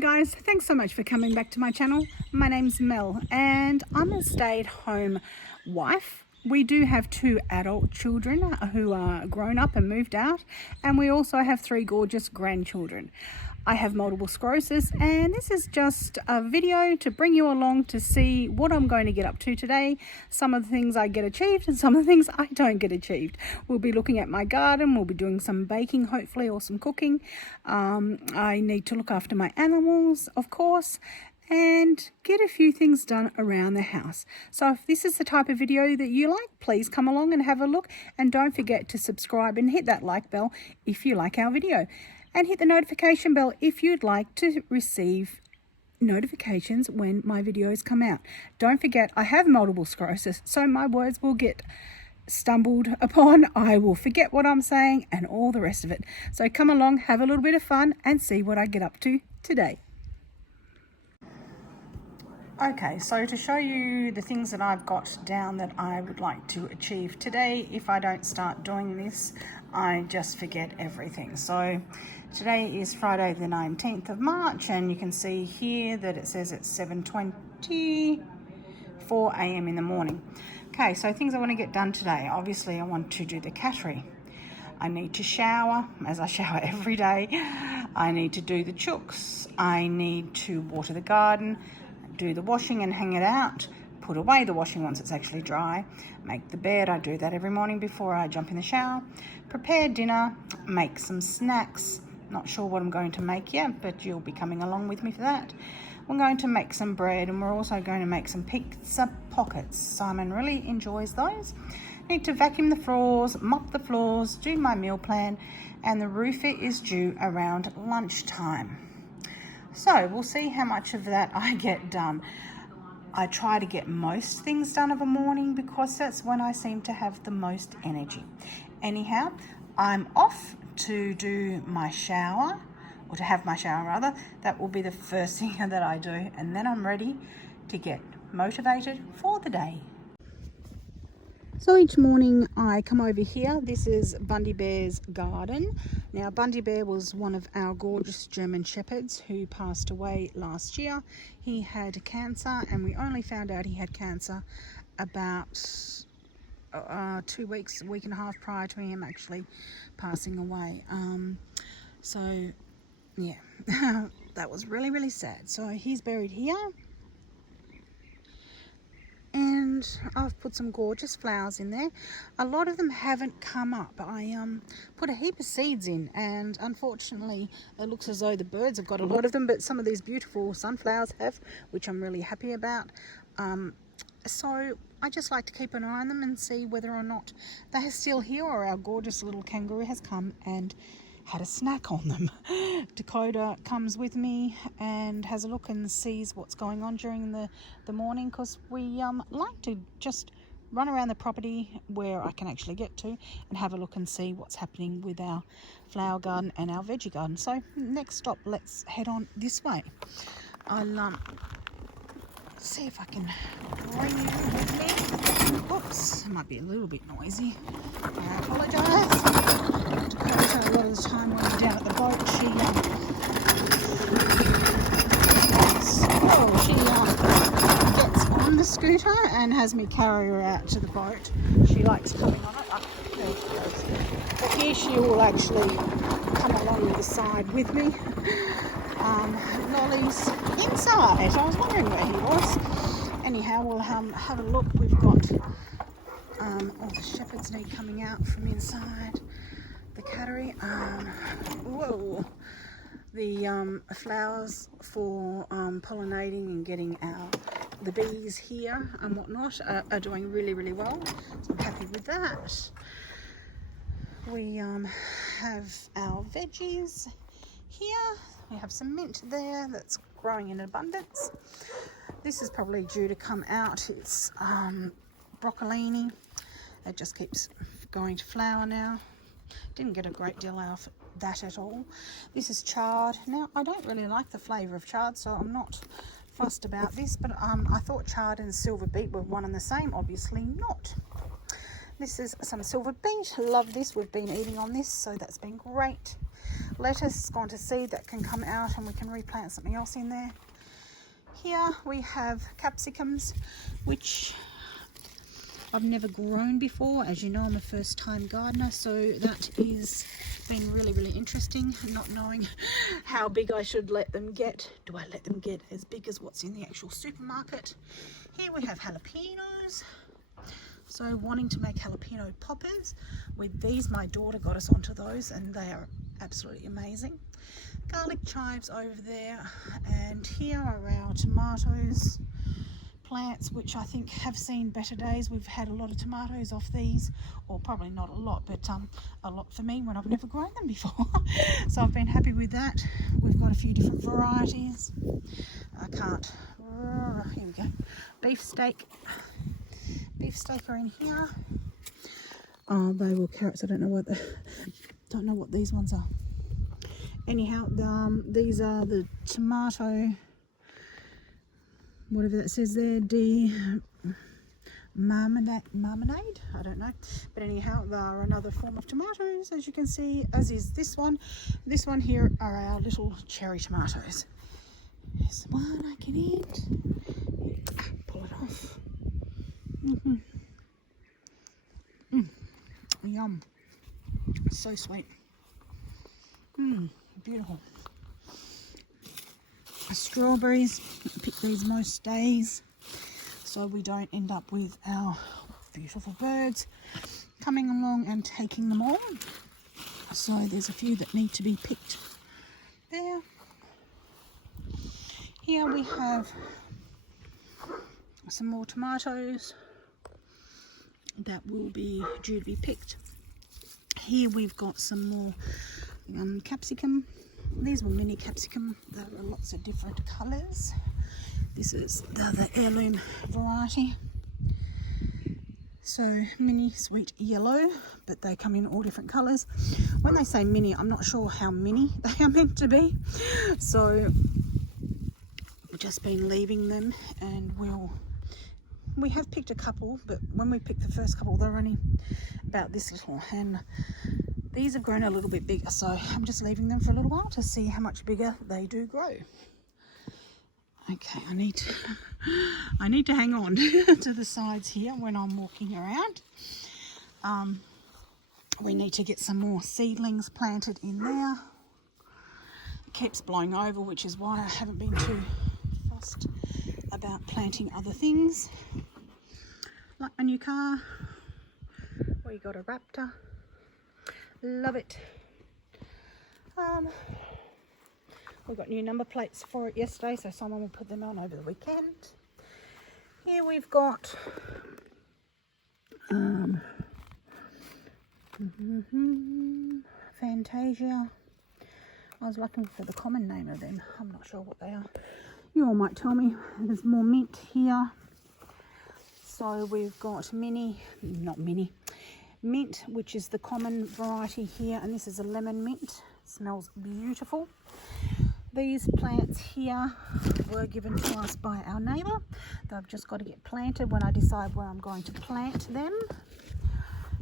guys, thanks so much for coming back to my channel. My name's Mel and I'm a stay-at-home wife. We do have 2 adult children who are grown up and moved out, and we also have 3 gorgeous grandchildren. I have multiple sclerosis, and this is just a video to bring you along to see what I'm going to get up to today. Some of the things I get achieved and some of the things I don't get achieved. We'll be looking at my garden, we'll be doing some baking hopefully, or some cooking. I need to look after my animals, of course, and get a few things done around the house. So if this is the type of video that you like, please come along and have a look, and don't forget to subscribe and hit that like bell if you like our video, and hit the notification bell if you'd like to receive notifications when my videos come out. Don't forget, I have multiple sclerosis, so my words will get stumbled upon, I will forget what I'm saying and all the rest of it. So come along, have a little bit of fun and see what I get up to today. Okay, so to show you the things that I've got down that I would like to achieve today, if I don't start doing this, I just forget everything. So today is Friday the 19th of March, and you can see here that it says it's 7:24 a.m. in the morning. Okay, so things I want to get done today. Obviously, I want to do the cattery. I need to shower, as I shower every day. I need to do the chooks. I need to water the garden, do the washing and hang it out, put away the washing once it's actually dry, make the bed. I do that every morning before I jump in the shower, prepare dinner, make some snacks. Not sure what I'm going to make yet, but you'll be coming along with me for that. We're going to make some bread, and we're also going to make some pizza pockets. Simon really enjoys those. Need to vacuum the floors, mop the floors, do my meal plan, and the roofer is due around lunchtime. So we'll see how much of that I get done. I try to get most things done of a morning because that's when I seem to have the most energy. Anyhow, I'm off to do my shower, or to have my shower rather. That will be the first thing that I do, and then I'm ready to get motivated for the day. So each morning I come over here. This is Bundy Bear's garden. Now Bundy Bear was one of our gorgeous German Shepherds who passed away last year. He had cancer, and we only found out he had cancer about 2 weeks, a week and a half prior to him actually passing away. So yeah, that was really, really sad. So he's buried here. And I've put some gorgeous flowers in there. A lot of them haven't come up. I put a heap of seeds in, and unfortunately it looks as though the birds have got a lot of them, but some of these beautiful sunflowers have, which I'm really happy about. So I just like to keep an eye on them and see whether or not they are still here, or our gorgeous little kangaroo has come and had a snack on them. Dakota comes with me and has a look and sees what's going on during the morning, because we like to just run around the property where I can actually get to and have a look and see what's happening with our flower garden and our veggie garden. So next stop, let's head on this way. I'll see if I can bring you with me. Oops, it might be a little bit noisy. I apologise. Dakota, a lot of the time when we're down at the boat, she gets on the scooter and has me carry her out to the boat. She likes coming on it. There she goes. But here she will actually come along the side with me. Nolly's inside. I was wondering where he was. Anyhow, we'll have a look. We've got all the shepherds need coming out from inside the cattery. Whoa, the flowers for pollinating and getting the bees here and whatnot are doing really, really well. So I'm happy with that. We have our veggies here. We have some mint there that's growing in abundance. This is probably due to come out. It's broccolini. It just keeps going to flower now. Didn't get a great deal out of that at all. This is chard. Now, I don't really like the flavour of chard, so I'm not fussed about this, but I thought chard and silver beet were one and the same. Obviously not. This is some silver beet. Love this. We've been eating on this, so that's been great. Lettuce gone to seed, that can come out and we can replant something else in there. Here we have capsicums, which I've never grown before. As you know, I'm a first-time gardener, so that is been really, really interesting, not knowing how big I should let them get. Do I let them get as big as what's in the actual supermarket? Here we have jalapenos. So wanting to make jalapeno poppers with these, my daughter got us onto those and they are absolutely amazing. Garlic chives over there, and here are our tomatoes plants, which I think have seen better days. We've had a lot of tomatoes off these, or probably not a lot, but a lot for me when I've never grown them before. So I've been happy with that. We've got a few different varieties. I can't, here we go. Beef steak are in here. Oh, they were carrots. I don't know what these ones are. Anyhow, these are the tomato, whatever that says there, marmalade, I don't know, but anyhow, they are another form of tomatoes, as you can see, as is this one. This one here are our little cherry tomatoes. There's one I can eat. Pull it off. Yum. So sweet. Beautiful. Strawberries, pick these most days so we don't end up with our beautiful birds coming along and taking them all. So there's a few that need to be picked there. Here we have some more tomatoes that will be due to be picked. Here we've got some more capsicum. These were mini capsicum. There are lots of different colours. This is the heirloom variety. So mini sweet yellow, but they come in all different colours. When they say mini, I'm not sure how mini they are meant to be. So we've just been leaving them, and we have picked a couple, but when we picked the first couple, they're only about this little, and these have grown a little bit bigger, so I'm just leaving them for a little while to see how much bigger they do grow. Okay, I need to hang on to the sides here when I'm walking around. We need to get some more seedlings planted in there. It keeps blowing over, which is why I haven't been too fussed about planting other things. Like my new car, we got a Raptor. Love it. We got new number plates for it yesterday, so someone will put them on over the weekend. Here we've got Fantasia. I was looking for the common name of them. I'm not sure what they are. You all might tell me. There's more mint here. So we've got mint, which is the common variety here, and this is a lemon mint. It smells beautiful. These plants here were given to us by our neighbour. They've just got to get planted when I decide where I'm going to plant them.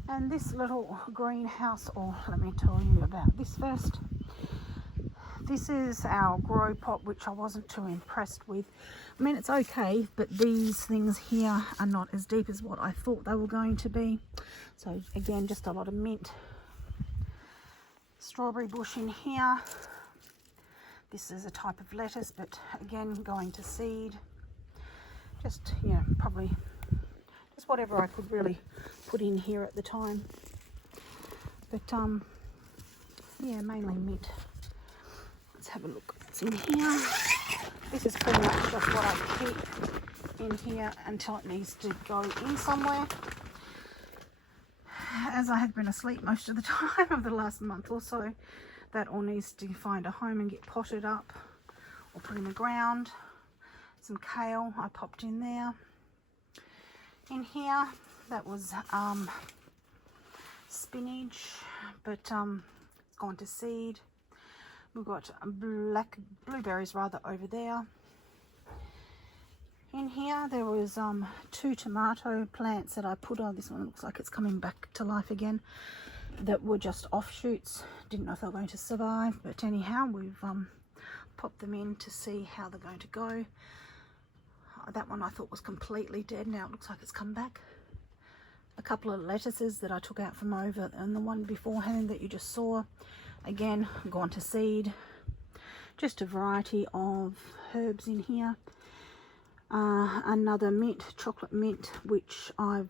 And this little greenhouse, or let me tell you about this first. This is our grow pot, which I wasn't too impressed with. I mean, it's okay, but these things here are not as deep as what I thought they were going to be. So again, just a lot of mint. Strawberry bush in here. This is a type of lettuce, but again, going to seed. Just, you know, probably just whatever I could really put in here at the time. But yeah, mainly mint. Let's have a look what's in here. This is pretty much just what I keep in here until it needs to go in somewhere. As I have been asleep most of the time of the last month or so, that all needs to find a home and get potted up or put in the ground. Some kale I popped in there. In here, that was spinach, but it's gone to seed. We've got blueberries rather over there. In here there was 2 tomato plants that I put on. This one looks like it's coming back to life again, that were just offshoots. Didn't know if they were going to survive, but anyhow we've popped them in to see how they're going to go. That one I thought was completely dead. Now it looks like it's come back. A couple of lettuces that I took out from over, and the one beforehand that you just saw, again gone to seed. Just a variety of herbs in here. Another mint, chocolate mint, which I've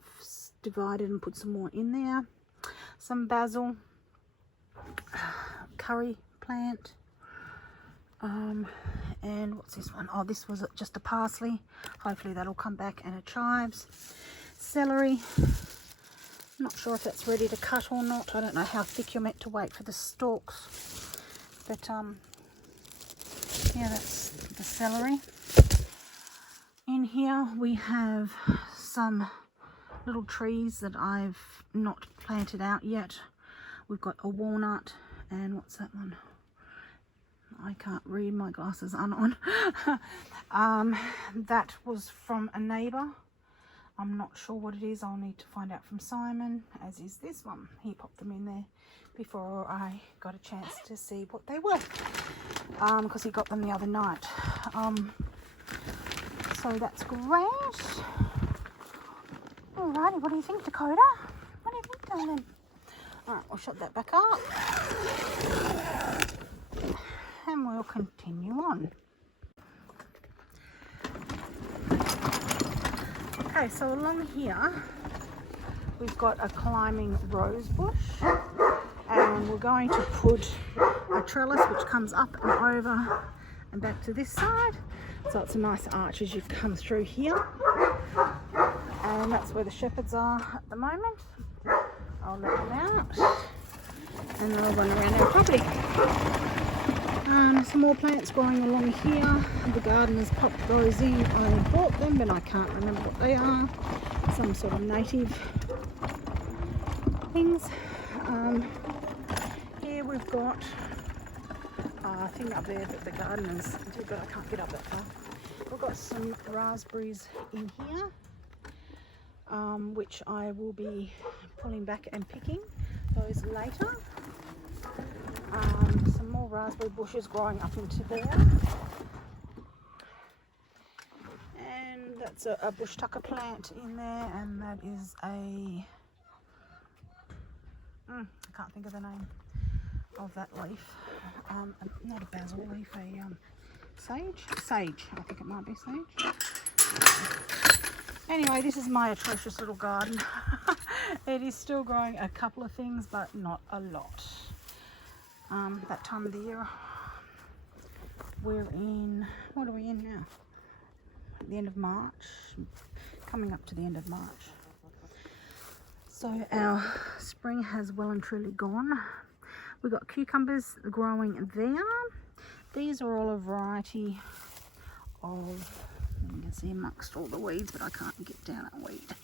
divided and put some more in there. Some basil, curry plant, and what's this one? Oh, this was just a parsley. Hopefully that'll come back, and a chives. Celery, not sure if that's ready to cut or not. I don't know how thick you're meant to wait for the stalks, but yeah, that's the celery. In here we have some little trees that I've not planted out yet. We've got a walnut, and what's that one? I can't read, my glasses aren't on. That was from a neighbour. I'm not sure what it is. I'll need to find out from Simon, as is this one. He popped them in there before I got a chance to see what they were, because he got them the other night. So that's great. Alrighty, what do you think, Dakota? What do you think, darling? Alright, we'll shut that back up. And we'll continue on. Okay, so along here we've got a climbing rose bush, and we're going to put a trellis which comes up and over and back to this side. So it's a nice arch as you've come through here, and that's where the shepherds are at the moment. I'll let them out and they'll run around our property. Some more plants growing along here. The gardeners popped those in. I bought them, but I can't remember what they are. Some sort of native things. Here we've got a thing up there that the gardeners did, but I can't get up that far. We've got some raspberries in here, which I will be pulling back and picking those later. Some more raspberry bushes growing up into there, and that's a bush tucker plant in there, and that is a I can't think of the name of that leaf. Not a basil leaf, a sage. I think it might be sage. Anyway, this is my atrocious little garden. It is still growing a couple of things, but not a lot. That time of the year, we're in, what are we in now? At the end of March, coming up to the end of March. So our spring has well and truly gone. We've got cucumbers growing there. These are all a variety of, you can see amongst all the weeds, but I can't get down a weed.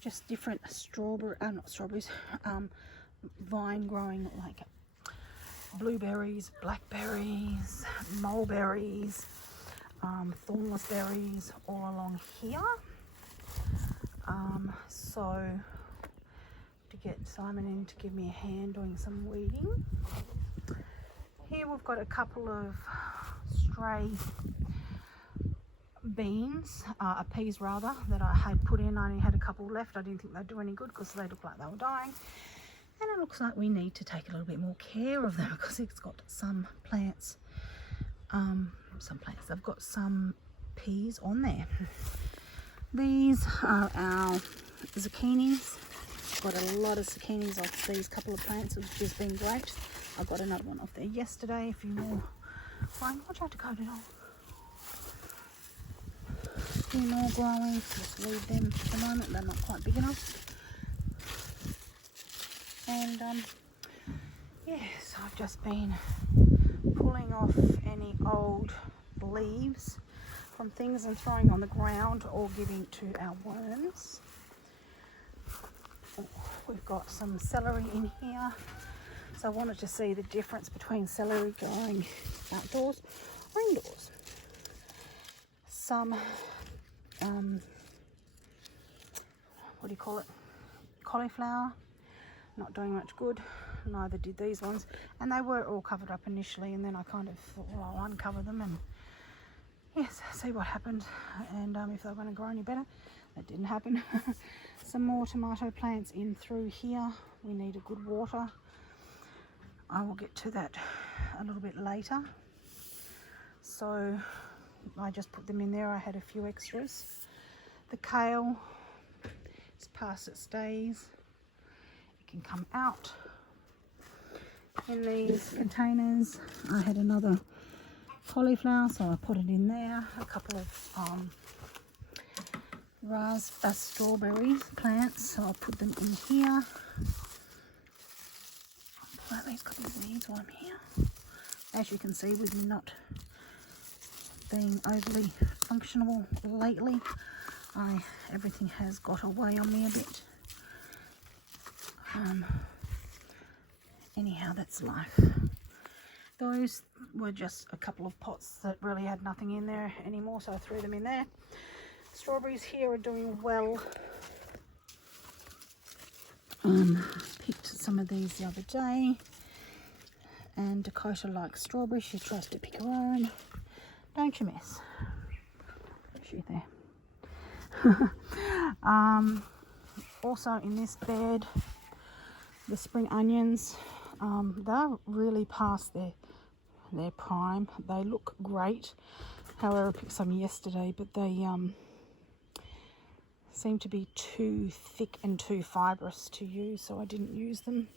Just different vine growing, like blueberries, blackberries, mulberries, thornless berries, all along here. So to get Simon in to give me a hand doing some weeding. Here we've got a couple of stray beans, peas rather, that I had put in. I only had a couple left. I didn't think they'd do any good because they look like they were dying. And it looks like we need to take a little bit more care of them because it's got some plants, they've got some peas on there. These are our zucchinis. Got a lot of zucchinis off these couple of plants, which has been great. I got another one off there yesterday. A few more. Fine, watch out to go down. A few more growing. Just leave them for the moment. They're not quite big enough. And yes, I've just been pulling off any old leaves from things and throwing on the ground or giving to our worms. We've got some celery in here. So I wanted to see the difference between celery growing outdoors ring doors. Some, what do you call it? Cauliflower. Not doing much good. Neither did these ones. And they were all covered up initially, and then I kind of thought, well, I'll uncover them and yes, see what happened, and if they're going to grow any better. That didn't happen. Some more tomato plants in through here. We need a good water. I will get to that a little bit later. So I just put them in there. I had a few extras. The kale is past its days. It can come out. In these containers, I had another cauliflower, so I put it in there. A couple of strawberry plants, so I'll put them in here. Well, these got these weeds while I'm here. As you can see, with me not being overly functional lately, everything has got away on me a bit. Anyhow, that's life. Those were just a couple of pots that really had nothing in there anymore, so I threw them in there. Strawberries here are doing well. Picked some of these the other day, and Dakota likes strawberries. She tries to pick her own. Don't you, miss? Shoot there. Also in this bed, the spring onions. They're really past their prime. They look great. However, I picked some yesterday, but they seem to be too thick and too fibrous to use, so I didn't use them.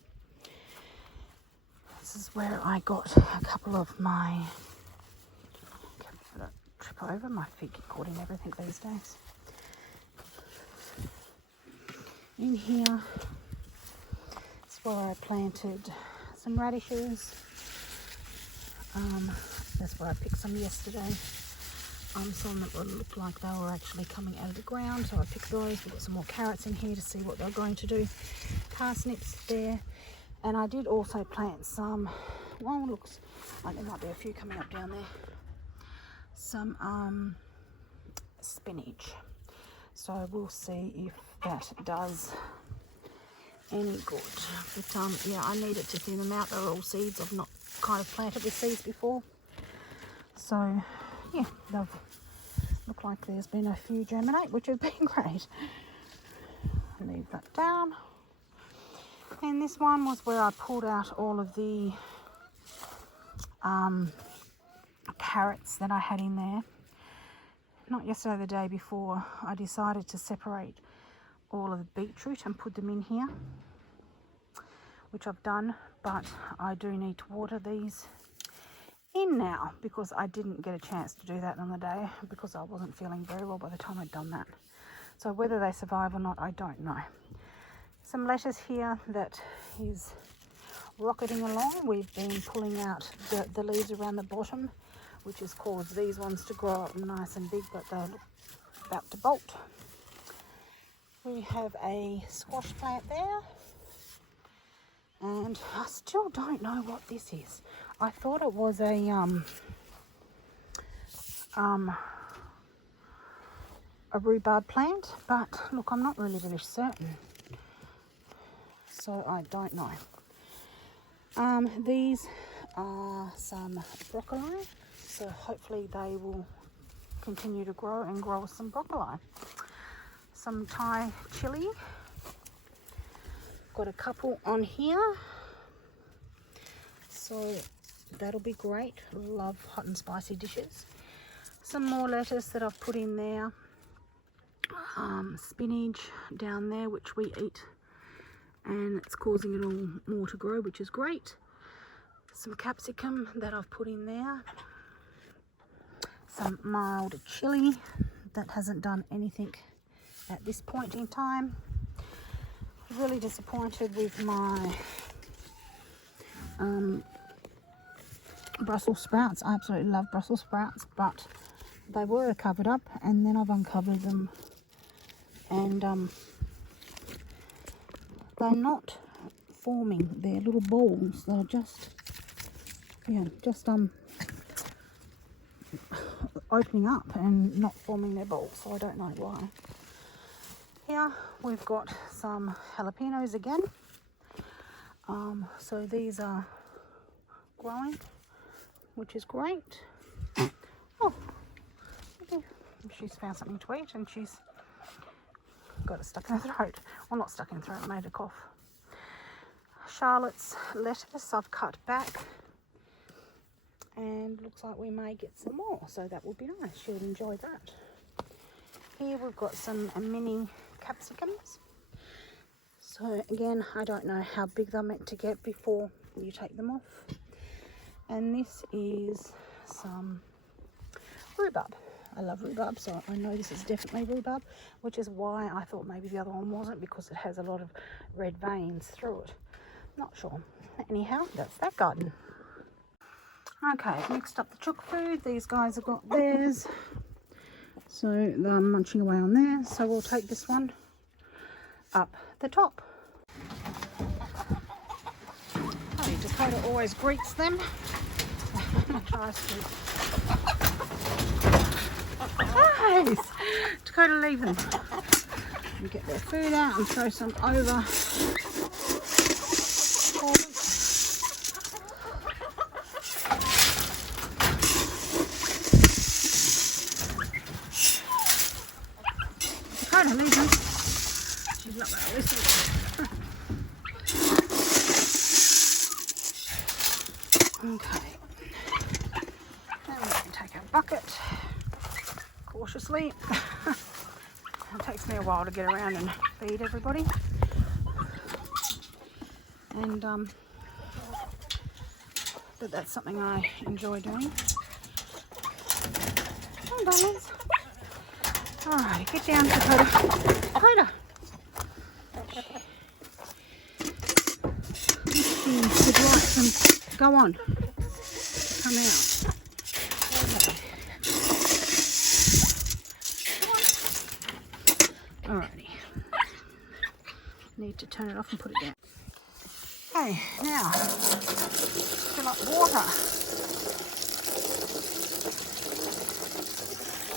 This is where I got a couple of my, trip over, my feet get caught in everything these days. In here is where I planted some radishes. That's where I picked some yesterday. Some that would look like they were actually coming out of the ground, so I picked those. We've got some more carrots in here to see what they're going to do. Parsnips there, and I did also plant some, well, looks like there might be a few coming up down there. Some spinach. So we'll see if that does any good. But yeah, I needed to thin them out. They're all seeds. I've not kind of planted with seeds before. So yeah, they've looked like there's been a few germinate, which have been great. Leave that down. And this one was where I pulled out all of the carrots that I had in there. Not yesterday, the day before, I decided to separate all of the beetroot and put them in here, which I've done, but I do need to water these in now because I didn't get a chance to do that on the day because I wasn't feeling very well by the time I'd done that. So whether they survive or not, I don't know. Some lettuce here that is rocketing along. We've been pulling out the leaves around the bottom, which has caused these ones to grow up nice and big, but they're about to bolt. We have a squash plant there, and I still don't know what this is. I thought it was a rhubarb plant, but look, I'm not really certain, so I don't know. These are some broccoli, so hopefully they will continue to grow and grow some broccoli. Some Thai chili. Got a couple on here, so that'll be great. Love hot and spicy dishes. Some more lettuce that I've put in there. Spinach down there, which we eat, and it's causing it all more to grow, which is great. Some capsicum that I've put in there. Some mild chili that hasn't done anything at this point in time. Really disappointed with my Brussels sprouts. I absolutely love Brussels sprouts, but they were covered up, and then I've uncovered them, and they're not forming. They're little balls that are just, yeah, just opening up and not forming their bulbs, so I don't know why. Here we've got some jalapenos again. So these are growing, which is great. Oh, okay. She's found something to eat and she's got it stuck in her throat. Well, not stuck in her throat, made her cough. Charlotte's lettuce I've cut back, and looks like we may get some more, so that would be nice. She would enjoy that. Here we've got some mini capsicums. So again, I don't know how big they're meant to get before you take them off. And this is some rhubarb. I love rhubarb, so I know this is definitely rhubarb, which is why I thought maybe the other one wasn't, because it has a lot of red veins through it. Not sure. Anyhow, that's that garden. Okay, next up the chook food. These guys have got theirs, so they're munching away on there. So we'll take this one up the top. Oh, Dakota always greets them. Tries to. Guys, Dakota, leave them. And get their food out and throw some over. Dakota, leave them. She's not going to listen. Okay. Then we can take our bucket cautiously. It takes me a while to get around and feed everybody. And but that's something I enjoy doing. Come on, darlings. Alrighty, get down, Dakota. Dakota. Would like some. Go on. Come out. Okay. Alrighty. Need to turn it off and put it down. Okay, now fill up water.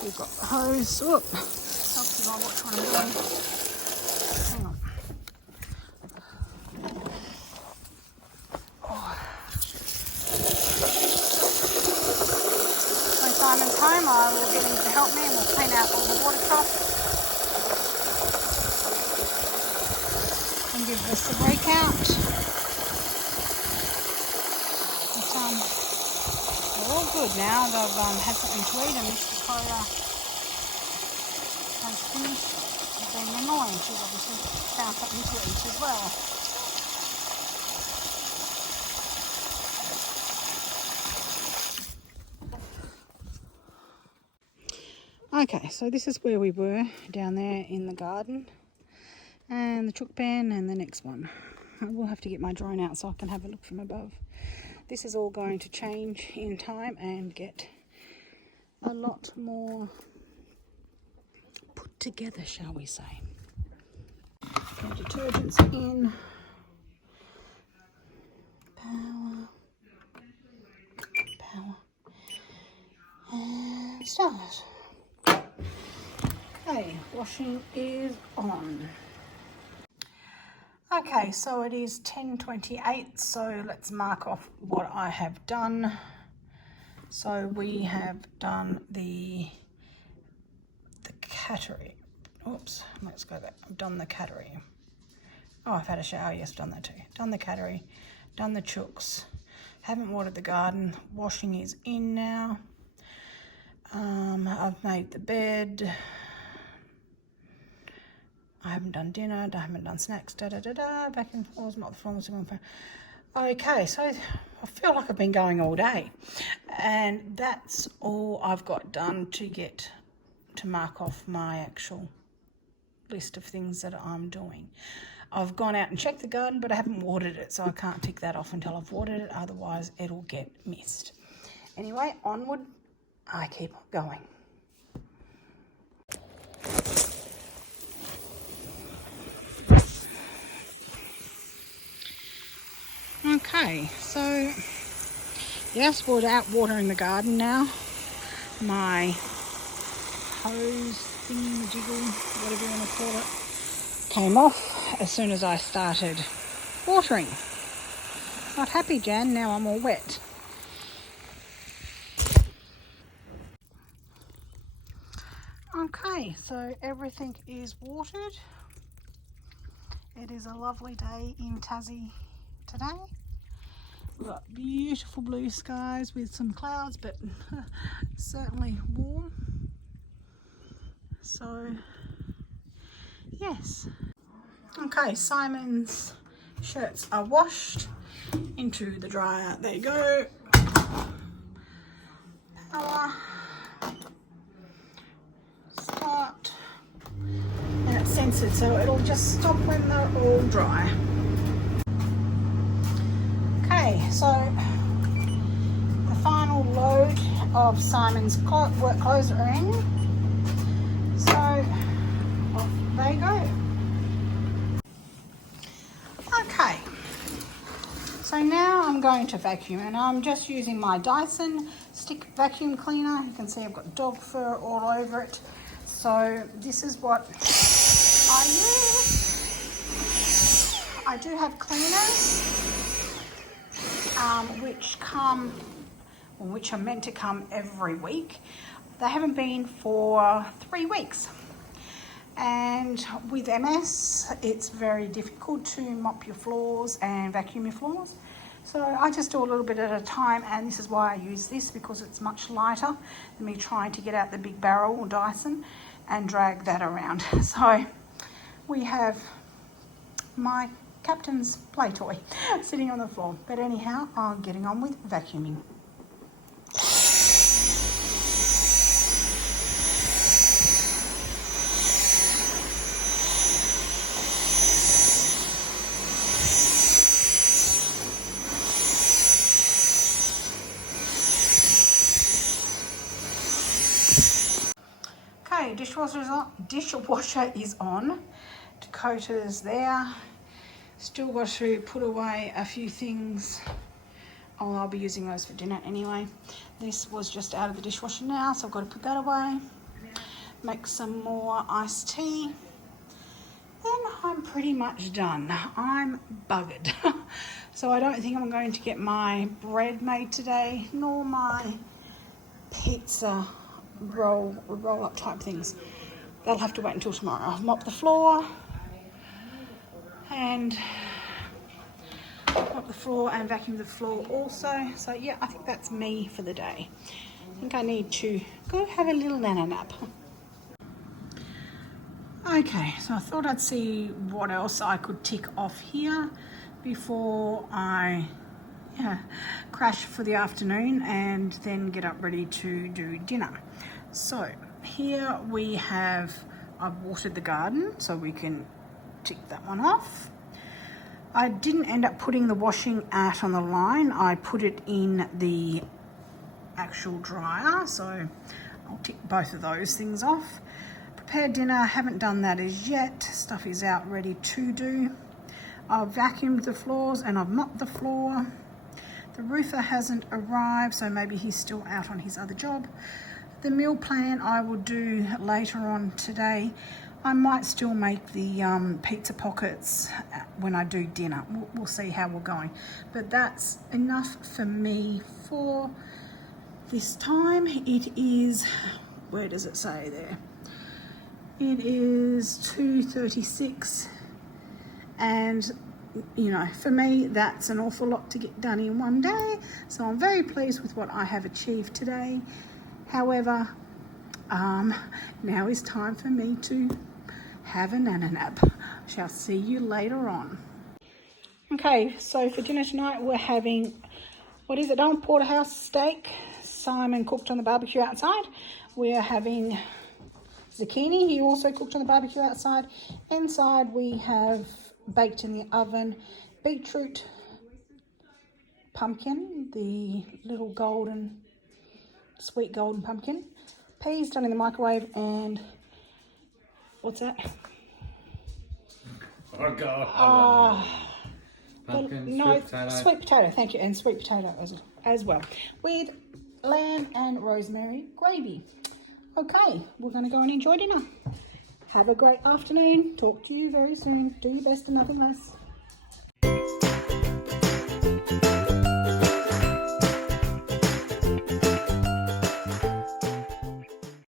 We've got the hose. Whoop. Helps if I watch what I'm doing. Hang on. When Simon's home, I will get him to help me and we'll clean out all the water troughs and give this a break out. They're all good now. They've had something to eat, and Miss Dakota has finished being annoying. She's obviously found something to eat as well. Okay, so this is where we were down there in the garden, and the chook pen, and the next one. I will have to get my drone out so I can have a look from above. This is all going to change in time and get a lot more put together, shall we say. Get detergents in. Power. And start. Okay, washing is on. Okay, so it is 10:28, so let's mark off what I have done. So we have done the cattery. Oops, let's go back. I've done the cattery. Oh, I've had a shower. Yes, I've done that too. Done the cattery, done the chooks. Haven't watered the garden. Washing is in now. I've made the bed. I haven't done dinner, I haven't done snacks, back and forth, not the forms. Okay, so I feel like I've been going all day. And that's all I've got done to mark off my actual list of things that I'm doing. I've gone out and checked the garden, but I haven't watered it, so I can't tick that off until I've watered it, otherwise it'll get missed. Anyway, onward, I keep going. Okay, so yes, we're out watering the garden now. my hose thingy-majiggle, whatever you want to call it, came off as soon as I started watering. Not happy, Jan, now I'm all wet. Okay, so everything is watered. It is a lovely day in Tassie today. We've got beautiful blue skies with some clouds, but certainly warm. So, yes. Okay, Simon's shirts are washed into the dryer. There you go. Power. Start. And it's censored, so it'll just stop when they're all dry. Okay, so the final load of Simon's work clothes are in. So off they go. Okay, so now I'm going to vacuum, and I'm just using my Dyson stick vacuum cleaner. You can see I've got dog fur all over it. So this is what I use. I do have cleaners which are meant to come every week. They haven't been for 3 weeks. And with MS, it's very difficult to mop your floors and vacuum your floors. So I just do a little bit at a time, and this is why I use this, because it's much lighter than me trying to get out the big barrel or Dyson and drag that around. So we have my captain's play toy sitting on the floor. But anyhow, I'm getting on with vacuuming. Okay, dishwasher is on. Dakota's there. Still got to put away a few things. Oh, I'll be using those for dinner anyway. This was just out of the dishwasher now, so I've got to put that away. Make some more iced tea. Then I'm pretty much done. I'm buggered. So I don't think I'm going to get my bread made today, nor my pizza roll-up type things. They'll have to wait until tomorrow. I'll mop the floor and vacuum the floor also. So yeah, I think that's me for the day. I think I need to go have a little nana nap. Okay, so I thought I'd see what else I could tick off here before I crash for the afternoon and then get up ready to do dinner. So here we have, I've watered the garden, so we can tick that one off. I didn't end up putting the washing out on the line. I put it in the actual dryer, so I'll tick both of those things off. Prepared dinner, haven't done that as yet. Stuff is out ready to do. I've vacuumed the floors and I've mopped the floor. The roofer hasn't arrived, so maybe he's still out on his other job. The meal plan I will do later on today. I might still make the pizza pockets when I do dinner. We'll see how we're going. But that's enough for me for this time. It is, where does it say there? It is 2:36, and you know, for me that's an awful lot to get done in one day, so I'm very pleased with what I have achieved today. However, now is time for me to have a nana nap. Shall see you later on. Okay, so for dinner tonight we're having, what is it, porterhouse steak. Simon cooked on the barbecue outside. We're having zucchini, he also cooked on the barbecue outside. Inside we have baked in the oven beetroot, pumpkin, the little golden, sweet golden pumpkin, peas done in the microwave, and what's that? Oh God. Pumpkin, no, sweet potato. Sweet potato, thank you, and sweet potato as well, with lamb and rosemary gravy. Okay, we're going to go and enjoy dinner. Have a great afternoon. Talk to you very soon. Do your best and nothing less.